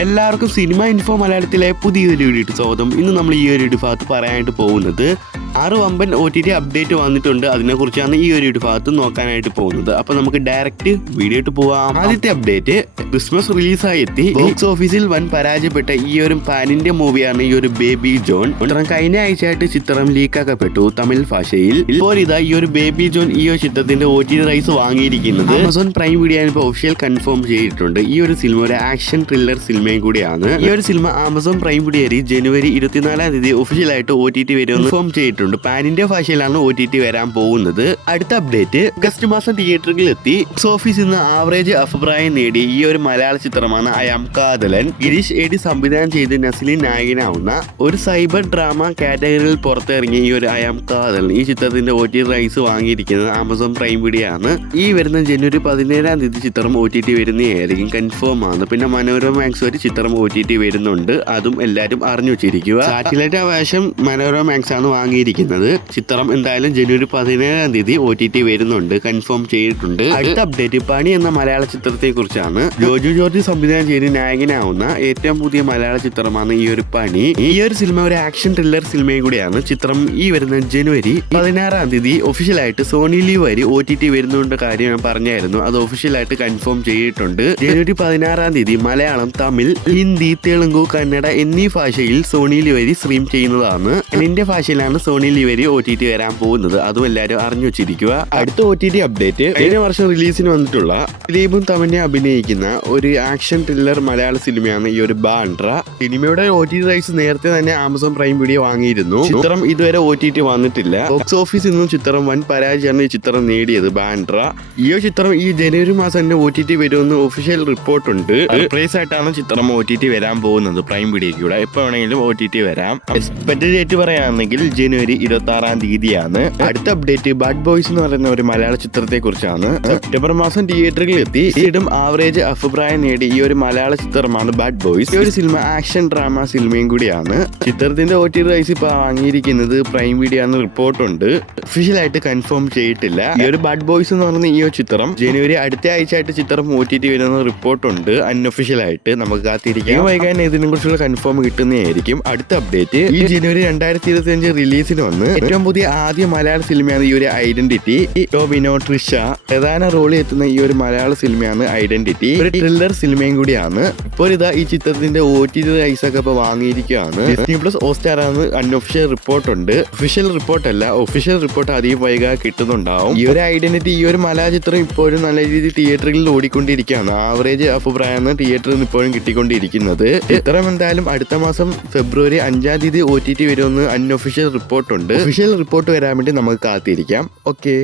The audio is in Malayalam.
എല്ലാവർക്കും സിനിമ ഇൻഫോ മലയാളത്തിലെ പുതിയൊരു വീഡിയോ സ്വാഗതം. ഇന്ന് നമ്മൾ ഈ ഒരു ഭാഗത്ത് പറയാനായിട്ട് പോകുന്നത് 6 വമ്പൻ OTT അപ്ഡേറ്റ് വന്നിട്ടുണ്ട്. അതിനെക്കുറിച്ചാണ് ഈ ഒരു ഭാഗത്ത് നോക്കാനായിട്ട് പോകുന്നത്. അപ്പോൾ നമുക്ക് ഡയറക്റ്റ് വീഡിയോ ഇട്ട് പോവാം. ആദ്യത്തെ അപ്ഡേറ്റ്, ക്രിസ്മസ് റിലീസായി എത്തി ബോക്സ് ഓഫീസിൽ വൻ പരാജയപ്പെട്ട ഈ ഒരു പാനിന്റെ മൂവിയാണ് ഈ ഒരു ബേബി ജോൺ. ചിത്രം കഴിഞ്ഞ ആഴ്ചയായിട്ട് ചിത്രം ലീക്കാക്കപ്പെട്ടു തമിഴ് ഭാഷയിൽ. ഇപ്പോൾ ഇതാ ഈ ഒരു ബേബി ജോൺ ഈ ഒരു ചിത്രത്തിന്റെ OTT റൈറ്റ്സ് വാങ്ങിയിരിക്കുന്നത് ആമസോൺ പ്രൈം വീഡിയോ ഇപ്പോൾ ഒഫീഷ്യൽ കൺഫേം ചെയ്തിട്ടുണ്ട്. ഈ ഒരു സിനിമ ഒരു ആക്ഷൻ ത്രില്ലർ സിനിമയും കൂടിയാണ്. ഈ ഒരു സിനിമ ആമസോൺ പ്രൈം വീഡിയോ ജനുവരി 24-ാം തീയതി ഒഫീഷ്യലായിട്ട് OTT വരും കൺഫേം ചെയ്തിട്ടുണ്ട്. പാൻ ഇന്ത്യ ഭാഷയിലാണ് OTT വരാൻ പോകുന്നത്. അടുത്ത അപ്ഡേറ്റ്, ഓഗസ്റ്റ് മാസം തിയേറ്ററുകളിൽ എത്തി ബോക്സ് ഓഫീസിൽ നിന്ന് ആവറേജ് അഭിപ്രായം നേടി ഈ ഒരു മലയാള ചിത്രമാണ് ഐ ആം കാതലൻ. ഗിരീഷ് ഏടി സംവിധാനം ചെയ്ത് നസ്ലിൻ നായകനാവുന്ന ഒരു സൈബർ ഡ്രാമ കാറ്റഗറിയിൽ പുറത്തിറങ്ങിയ ഈ ഒരു ഐ ആം കാതലൻ ഈ ചിത്രത്തിന്റെ OTT റൈറ്റ്സ് വാങ്ങിയിരിക്കുന്നത് ആമസോൺ പ്രൈം വീഡിയോ ആണ്. ഈ വരുന്ന ജനുവരി 17-ാം തീയതി ചിത്രം OTT വരുന്നതായിരിക്കും, കൺഫേം ആണ്. പിന്നെ മനോരമ മാക്സ് വരെ ചിത്രം OTT വരുന്നുണ്ട്, അതും എല്ലാവരും അറിഞ്ഞു വെച്ചിരിക്കുക. സാറ്റലൈറ്റ് അവകാശം മനോരമ മാക്സ് ആണ് വാങ്ങിയിരിക്കുന്നത്. ചിത്രം എന്തായാലും ജനുവരി 17-ാം തീയതി OTT വരുന്നുണ്ട്, കൺഫേം ചെയ്തിട്ടുണ്ട്. അടുത്ത അപ്ഡേറ്റ്, പണി എന്ന മലയാള ചിത്രത്തെ കുറിച്ചാണ്. ജോജു ജോർജ് സംവിധാനം ചെയ്ത് നായകനാവുന്ന ഏറ്റവും പുതിയ മലയാള ചിത്രമാണ് ഈ ഒരു പണി. ഈ ഒരു സിനിമ ഒരു ആക്ഷൻ ത്രില്ലർ സിനിമയും കൂടിയാണ്. ചിത്രം ഈ വരുന്ന ജനുവരി 16-ാം തീയതി ഒഫീഷ്യലായിട്ട് സോണി ലീവ് വരെ OTT വരുന്നുണ്ട് കാര്യം ഞാൻ പറഞ്ഞായിരുന്നു. അത് ഒഫീഷ്യലായിട്ട് കൺഫേം ചെയ്തിട്ടുണ്ട്. ജനുവരി 16-ാം തീയതി മലയാളം, തമിഴ്, ഹിന്ദി, തെലുങ്കു, കന്നഡ എന്നീ ഭാഷയിൽ സോണി ലീവ് വരെ സ്ട്രീം ചെയ്യുന്നതാണ്. ഇന്ത്യ ഭാഷയിലാണ് സോണി ലീവ് വരെ OTT വരാൻ പോകുന്നത്, അതും എല്ലാവരും അറിഞ്ഞു വെച്ചിരിക്കുക. അടുത്ത OTT അപ്ഡേറ്റ്, കഴിഞ്ഞ വർഷം റിലീസിന് വന്നിട്ടുള്ള ദിലീപും തമന്നെ അഭിനയിക്കുന്ന ഒരു ആക്ഷൻ ത്രില്ലർ മലയാള സിനിമയാണ് ഈ ഒരു ബാൻഡ്ര. സിനിമയുടെ OTT റൈറ്റ്സ് നേരത്തെ തന്നെ ആമസോൺ പ്രൈം വീഡിയോ വാങ്ങിയിരുന്നു. ചിത്രം ഇതുവരെ OTT വന്നിട്ടില്ല. ബോക്സ് ഓഫീസിൽ നിന്നും ചിത്രം വൻ പരാജയമാണ് ഈ ചിത്രം നേടിയത് ബാൻഡ്ര. ഈ ചിത്രം ഈ ജനുവരി മാസം തന്നെ OTT വരുമെന്ന് ഒഫീഷ്യൽ റിപ്പോർട്ടുണ്ട്. സർപ്രൈസ് ആയിട്ടാണ് ചിത്രം OTT വരാൻ പോകുന്നത് പ്രൈം വീഡിയോയ്ക്കൂടെ. എപ്പോൾ വേണമെങ്കിലും OTT വരാം. എക്സ്പെക്റ്റഡ് ഡേറ്റ് പറയുകയാണെങ്കിൽ ജനുവരി 26-ാം തീയതിയാണ്. അടുത്ത അപ്ഡേറ്റ്, ബാഡ് ബോയ്സ് എന്ന് പറയുന്ന ഒരു മലയാള ചിത്രത്തെ കുറിച്ചാണ്. സെപ്റ്റംബർ മാസം തിയേറ്ററുകളിൽ എത്തി ഇടും ആവറേജ് അഭിപ്രായം നേടി ഈ ഒരു മലയാള ചിത്രമാണ് ബാഡ് ബോയ്സ്. ഈ ഒരു സിനിമ ആക്ഷൻ ഡ്രാമ സിനിമയും കൂടിയാണ്. ചിത്രത്തിന്റെ OTT റൈറ്റ്സ് ഇപ്പോൾ വാങ്ങിയിരിക്കുന്നത് പ്രൈം വീഡിയോ ആണ് റിപ്പോർട്ടുണ്ട്. ഒഫീഷ്യലായിട്ട് കൺഫേം ചെയ്തിട്ടില്ല. ഈ ഒരു ബാഡ് ബോയ്സ് എന്ന് പറയുന്ന ഈ ഒരു ചിത്രം ജനുവരി അടുത്ത ആഴ്ചയായിട്ട് ചിത്രം OTT വരുന്ന റിപ്പോർട്ടുണ്ട്. അൺഒഫീഷ്യൽ ആയിട്ട് നമുക്ക് കാത്തിരിക്കാം. വൈകാൻ ഇതിനെ കുറിച്ചുള്ള കൺഫേം കിട്ടുന്നതായിരിക്കും. അടുത്ത അപ്ഡേറ്റ്, ഈ ജനുവരി 2025 റിലീസിന് വന്ന് ഏറ്റവും പുതിയ ആദ്യ മലയാള സിനിമയാണ് ഈ ഒരു ഐഡന്റിറ്റി. ടോവിനോ, ട്രിഷ പ്രധാന റോളിൽ എത്തുന്ന ഈ ഒരു മലയാള സിനിമയാണ് ഐഡന്റിറ്റി. ഒരു ത്രില്ലർ സിനിമയും കൂടിയാണ്. ഇപ്പോൾ ഇതാ ഈ ചിത്രത്തിന്റെ OTT റൈറ്റ്സ് ഒക്കെ ഇപ്പൊ വാങ്ങിയിരിക്കുകയാണ്. Disney+ ഹോട്ട്സ്റ്റാർ ആണ് അൺഒഫീഷ്യൽ റിപ്പോർട്ടുണ്ട്. ഒഫീഷ്യൽ റിപ്പോർട്ട് അല്ല, ഒഫീഷ്യൽ റിപ്പോർട്ട് അധികം വൈകാതെ കിട്ടുന്നുണ്ടാവും. ഈ ഒരു ഐഡന്റിറ്റി ഈ ഒരു മലയാള ചിത്രം ഇപ്പോഴും നല്ല രീതിയിൽ തിയേറ്ററുകളിൽ ഓടിക്കൊണ്ടിരിക്കുകയാണ്. ആവറേജ് അഭിപ്രായമാണ് തിയേറ്ററിൽ നിന്ന് ഇപ്പോഴും കിട്ടിക്കൊണ്ടിരിക്കുന്നത്. ചിത്രം എന്തായാലും അടുത്ത മാസം ഫെബ്രുവരി 5-ാം തീയതി OTT വരുമെന്ന് അൺഒഫീഷ്യൽ റിപ്പോർട്ടുണ്ട്. ഒഫീഷ്യൽ റിപ്പോർട്ട് വരാൻ വേണ്ടി നമുക്ക് കാത്തിരിക്കാം. ഓക്കെ.